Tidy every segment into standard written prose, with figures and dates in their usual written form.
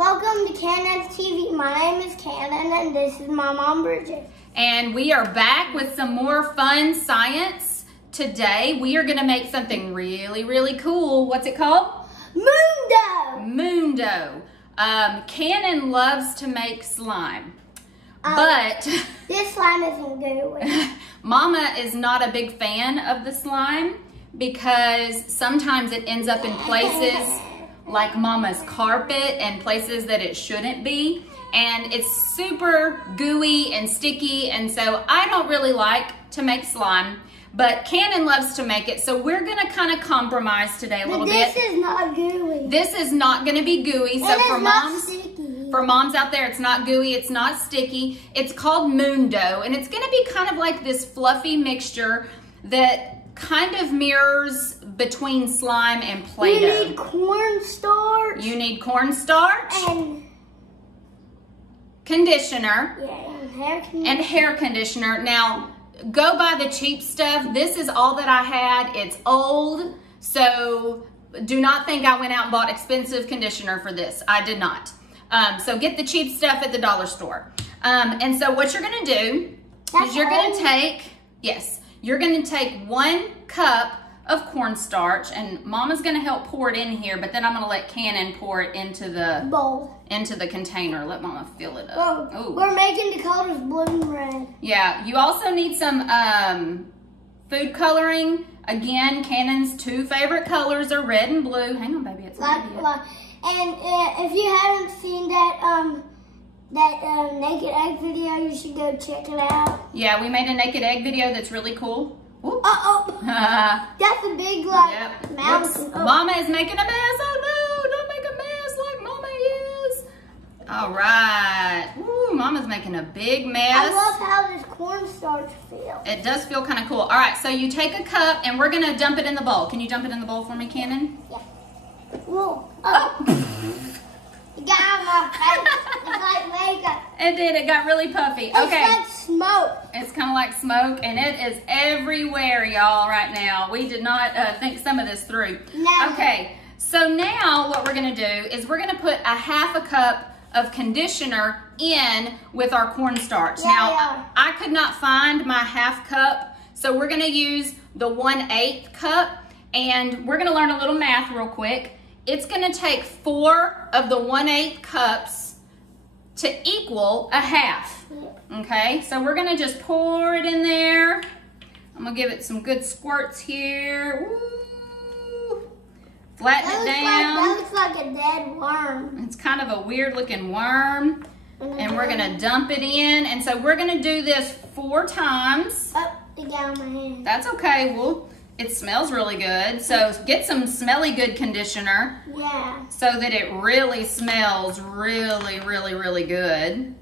Welcome to Cannon's TV. My name is Cannon and this is my mom, Bridget. And we are back with some more fun science. Today we are going to make something really, really cool. What's it called? Mundo. Cannon loves to make slime. But this slime isn't gooey. Mama is not a big fan of the slime because sometimes it ends up in places like Mama's carpet and places that it shouldn't be. And it's super gooey and sticky, and so I don't really like to make slime, but Cannon loves to make it, so we're gonna kind of compromise today a little bit. This is not gooey. This is not gonna be gooey, so for moms out there, it's not gooey, it's not sticky. It's called Mundo, and it's gonna be kind of like this fluffy mixture that kind of mirrors between slime and Play-Doh. You need cornstarch. You need cornstarch. And conditioner. Yeah, and hair conditioner. And hair conditioner. Now, go buy the cheap stuff. This is all that I had. It's old, so do not think I went out and bought expensive conditioner for this. I did not. So get the cheap stuff at the dollar store. And so what you're gonna do is you're gonna take, you're gonna take 1 cup of cornstarch, and Mama's gonna help pour it in here, but then I'm gonna let Cannon pour it into the bowl, into the container. Let Mama fill it up. Well, we're making the colors blue and red. Yeah, you also need some food coloring. Again, Cannon's 2 favorite colors are red and blue. Hang on, baby, it's not ready yet. And if you haven't seen that naked egg video, you should go check it out. Yeah, we made a naked egg video that's really cool. That's a big mountain. Mama is making a mess. Oh no, don't make a mess like Mama is. All right. Ooh, Mama's making a big mess. I love how this cornstarch feels. It does feel kind of cool. All right, so you take a cup and we're gonna dump it in the bowl. Can you dump it in the bowl for me, Cannon? Yeah. Whoa. It got out of my face. It's like makeup. It did. It got really puffy. It's like smoke. It's kind of like smoke, and it is everywhere, y'all, right now. We did not think some of this through. No. Okay, so now what we're going to do is we're going to put a 1/2 cup of conditioner in with our cornstarch. I could not find my 1/2 cup, so we're going to use the 1/8 cup, and we're going to learn a little math real quick. It's gonna take 4 of the 1/8 cups to equal a 1/2. Okay, so we're gonna just pour it in there. I'm gonna give it some good squirts here. Woo. Flatten it down. That looks like a dead worm. It's kind of a weird looking worm. And we're gonna dump it in. And so we're gonna do this 4 times. Oh, it got on my hand. That's okay. It smells really good, so get some smelly good conditioner. Yeah. So that it really smells really, really, really good.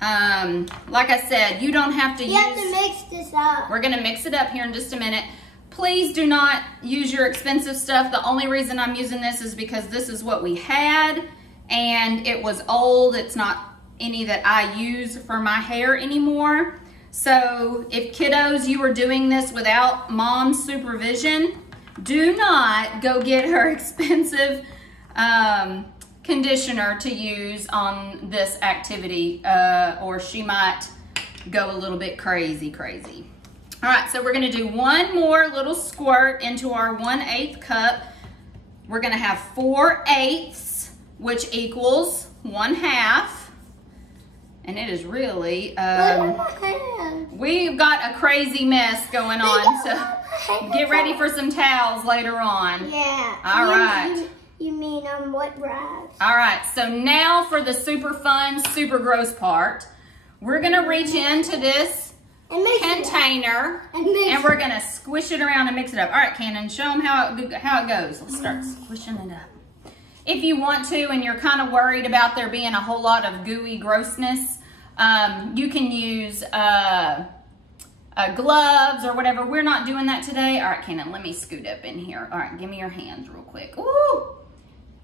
Like I said, you don't have to use... You have to mix this up. We're going to mix it up here in just a minute. Please do not use your expensive stuff. The only reason I'm using this is because this is what we had, and it was old. It's not any that I use for my hair anymore. So if kiddos, you are doing this without mom's supervision, do not go get her expensive conditioner to use on this activity, or she might go a little bit crazy. All right, so we're gonna do 1 more little squirt into our 1/8 cup. We're gonna have 4/8, which equals 1/2. And it is really, we've got a crazy mess going on, so get ready for some towels later on. Yeah. All right. You mean wet rags. All right, so now for the super fun, super gross part. We're gonna reach into this container and we're gonna squish it around and mix it up. All right, Cannon, show them how it goes. Let's start squishing it up. If you want to and you're kind of worried about there being a whole lot of gooey grossness, you can use gloves or whatever. We're not doing that today. All right, Cannon, let me scoot up in here. All right, give me your hands real quick. Ooh!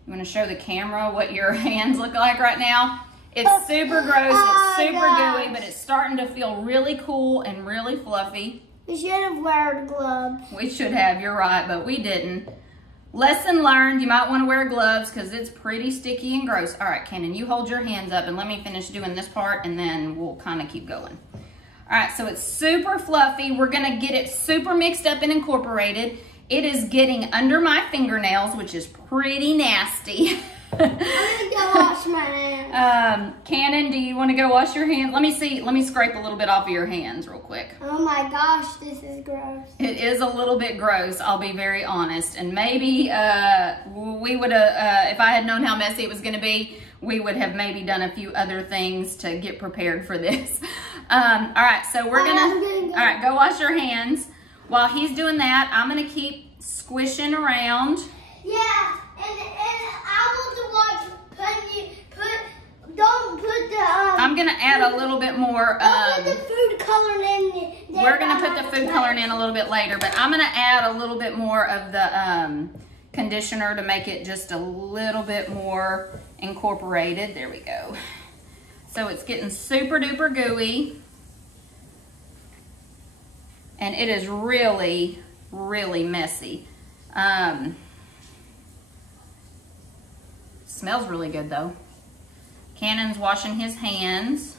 I'm gonna show the camera what your hands look like right now. It's super gross, it's super gooey, but it's starting to feel really cool and really fluffy. We should have worn gloves. We should have, you're right, but we didn't. lesson learned, you might want to wear gloves because it's pretty sticky and gross. All right, Cannon, you hold your hands up and let me finish doing this part and then we'll kind of keep going. All right, so it's super fluffy. We're gonna get it super mixed up and incorporated. It is getting under my fingernails, which is pretty nasty. I'm gonna go wash my hands. Cannon, do you want to go wash your hands? Let me see. Let me scrape a little bit off of your hands real quick. Oh my gosh, this is gross. It is a little bit gross, I'll be very honest. And maybe we would have, if I had known how messy it was going to be, we would have maybe done a few other things to get prepared for this. All right, so we're gonna, all right, go wash your hands. While he's doing that, I'm gonna keep squishing around. Yeah, and I want to watch. Don't put the. I'm gonna add a little bit more. Don't put the food coloring in. We're gonna put the food coloring in a little bit later, but I'm gonna add a little bit more of the conditioner to make it just a little bit more incorporated. There we go. So it's getting super duper gooey. And it is really, really messy. Smells really good though. Cannon's washing his hands.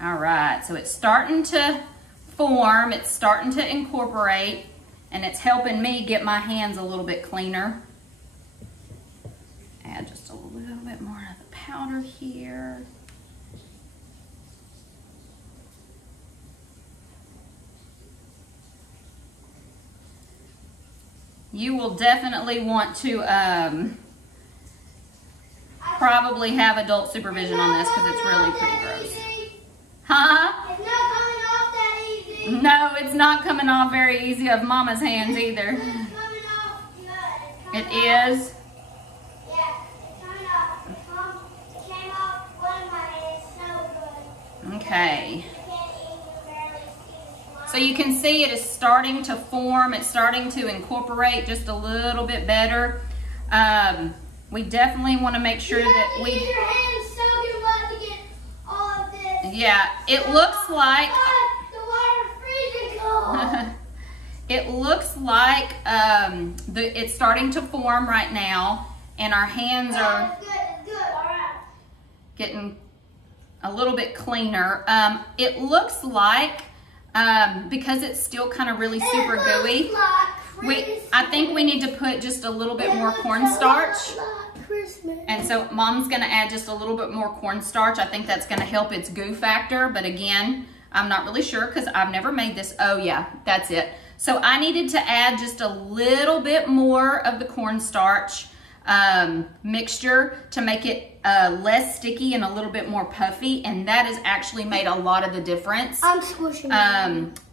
All right, so it's starting to form, it's starting to incorporate, and it's helping me get my hands a little bit cleaner. Add just a little bit more of the powder here. You will definitely want to probably have adult supervision on this because it's really pretty gross. Huh? It's not coming off that easy. No, it's not coming off very easy of Mama's hands either. It's coming off good. It is? Yeah, it's coming off. Mom, it came off one of my hands so good. Okay. I can't even barely see the So you can see it is starting to form. It's starting to incorporate just a little bit better. We definitely want to make sure that we... You have to use your hands soaking wet to get all of this. Yeah, it looks like... The water's freezing cold. It looks like it's starting to form right now, and our hands are It's good, all right. getting a little bit cleaner. It looks like, because it's still kind of really super gooey, I think we need to put just a little bit more cornstarch. And so Mom's gonna add just a little bit more cornstarch. I think that's gonna help its goo factor, but again, I'm not really sure because I've never made this. Oh yeah, that's it. So I needed to add just a little bit more of the cornstarch mixture to make it less sticky and a little bit more puffy, and that has actually made a lot of the difference. I'm squishing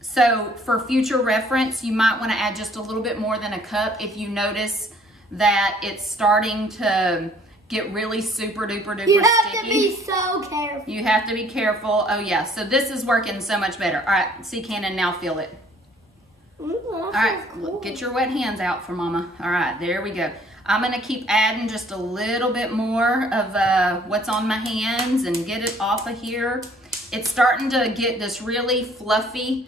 So for future reference, you might want to add just a little bit more than a cup if you notice that it's starting to get really super duper duper sticky. You have to be so careful. You have to be careful. Oh yeah, so this is working so much better. All right, see Cannon, now feel it. All right, cool. get your wet hands out for Mama. All right, there we go. I'm gonna keep adding just a little bit more of what's on my hands and get it off of here. It's starting to get this really fluffy,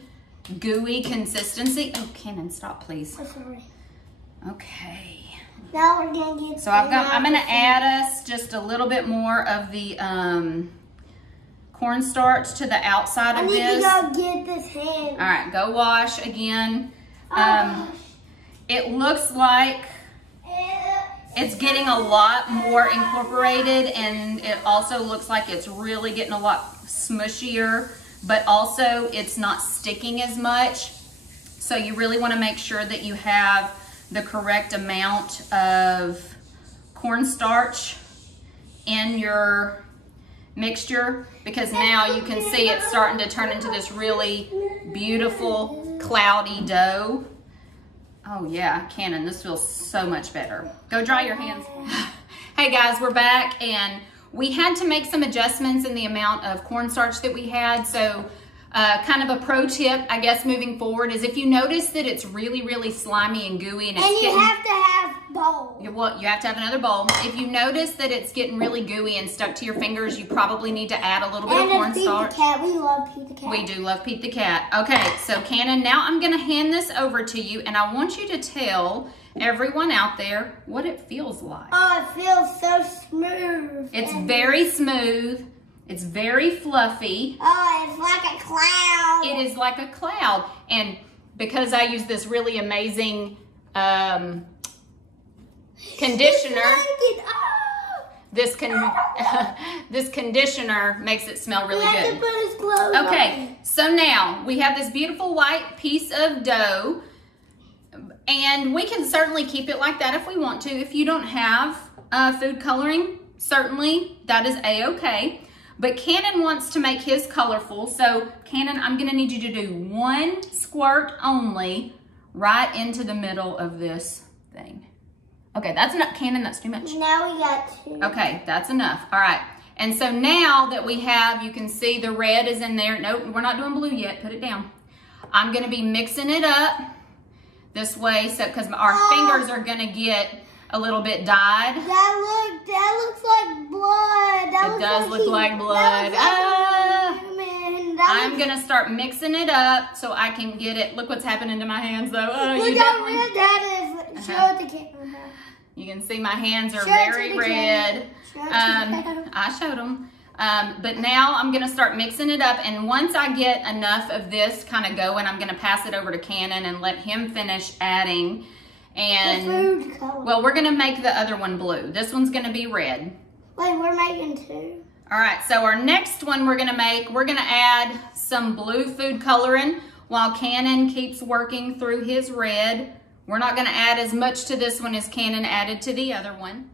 gooey consistency. Oh, Cannon, stop please. I'm sorry. Okay. Now we're gonna get. So I'm gonna add us just a little bit more of the cornstarch to the outside of this. I need to go get this hand. All right, go wash again. Gosh. It looks like it's getting a lot more incorporated, and it also looks like it's really getting a lot smushier, but also it's not sticking as much. So you really want to make sure that you have the correct amount of cornstarch in your mixture, because now you can see it's starting to turn into this really beautiful cloudy dough. Oh yeah, Cannon, this feels so much better. Go dry your hands. Hey guys, we're back, and we had to make some adjustments in the amount of cornstarch that we had. So kind of a pro tip, I guess, moving forward is if you notice that it's really, really slimy and gooey and it's you have to have bowl. Well, you have to have another bowl. If you notice that it's getting really gooey and stuck to your fingers, you probably need to add a little bit of cornstarch. Pete the Cat. We love Pete the Cat. We do love Pete the Cat. Okay, so Cannon, now I'm gonna hand this over to you, and I want you to tell everyone out there what it feels like. Oh, it feels so smooth. It's very smooth. It's very fluffy. Oh, it's like a cloud. It is like a cloud. And because I use this really amazing conditioner, this conditioner makes it smell really good. Okay, so now we have this beautiful white piece of dough, and we can certainly keep it like that if we want to. If you don't have food coloring, certainly that is a-okay. But Cannon wants to make his colorful, so Cannon, I'm gonna need you to do 1 squirt only right into the middle of this thing. Okay, that's enough. Cannon, that's too much. Now we got 2. Okay, that's enough. All right. And so now that we have, you can see the red is in there. Nope, we're not doing blue yet. Put it down. I'm going to be mixing it up this way, so because our fingers are going to get a little bit dyed. That looks like blood. It does look like blood. I'm going to start mixing it up so I can get it. Look what's happening to my hands, though. Look how red that is. Show it to camera. You can see my hands are very red. I showed them. But now I'm going to start mixing it up. And once I get enough of this kind of going, I'm going to pass it over to Cannon and let him finish adding. And, the food color. Well, we're going to make the other one blue. This one's going to be red. Wait, we're making 2. All right, so our next one we're going to add some blue food coloring while Cannon keeps working through his red. We're not going to add as much to this one as Cannon added to the other one.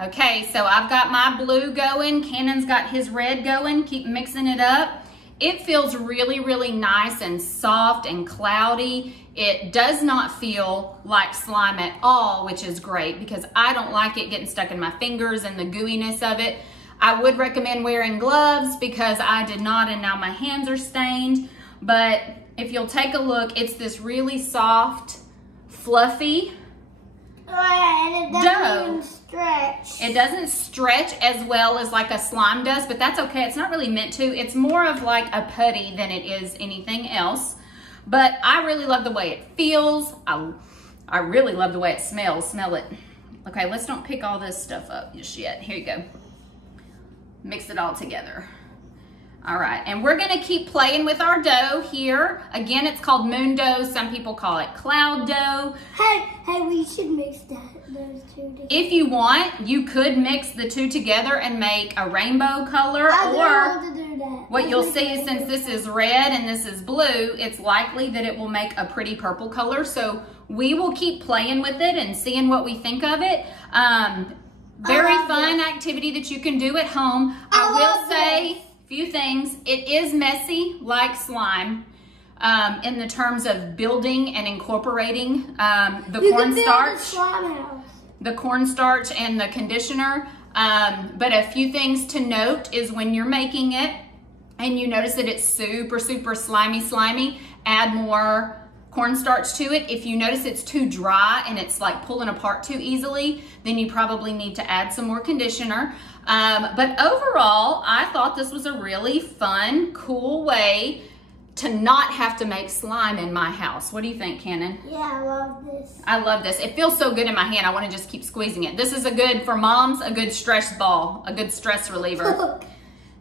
Okay, so I've got my blue going. Cannon's got his red going. Keep mixing it up. It feels really, really nice and soft and cloudy. It does not feel like slime at all, which is great because I don't like it getting stuck in my fingers and the gooiness of it. I would recommend wearing gloves because I did not and now my hands are stained. But if you'll take a look, it's this really soft, fluffy and it doesn't even stretch. It doesn't stretch as well as like a slime does, but that's okay. It's not really meant to. It's more of like a putty than it is anything else. But I really love the way it feels. I really love the way it smells. Smell it. Okay, let's don't pick all this stuff up just yet. Here you go. Mix it all together. All right, and we're gonna keep playing with our dough here. Again, it's called moon dough. Some people call it cloud dough. Hey, we should mix those 2 together. If you want, you could mix the 2 together and make a rainbow color. I don't want to do that. What you'll see is since this is red and this is blue, it's likely that it will make a pretty purple color. So we will keep playing with it and seeing what we think of it. Very fun activity that you can do at home. I will say a few things. It is messy like slime in the terms of building and incorporating the cornstarch and the conditioner. But a few things to note is when you're making it and you notice that it's super, super slimy, add more cornstarch to it. If you notice it's too dry and it's like pulling apart too easily, then you probably need to add some more conditioner. But overall, I thought this was a really fun, cool way to not have to make slime in my house. What do you think, Cannon? Yeah, I love this. I love this. It feels so good in my hand. I want to just keep squeezing it. This is a good, for moms, a good stress ball, a good stress reliever.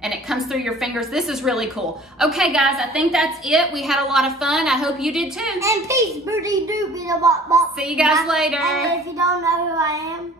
And it comes through your fingers. This is really cool. Okay, guys, I think that's it. We had a lot of fun. I hope you did too. And peace, birdie doo, be the bop bop. See you guys later. And if you don't know who I am,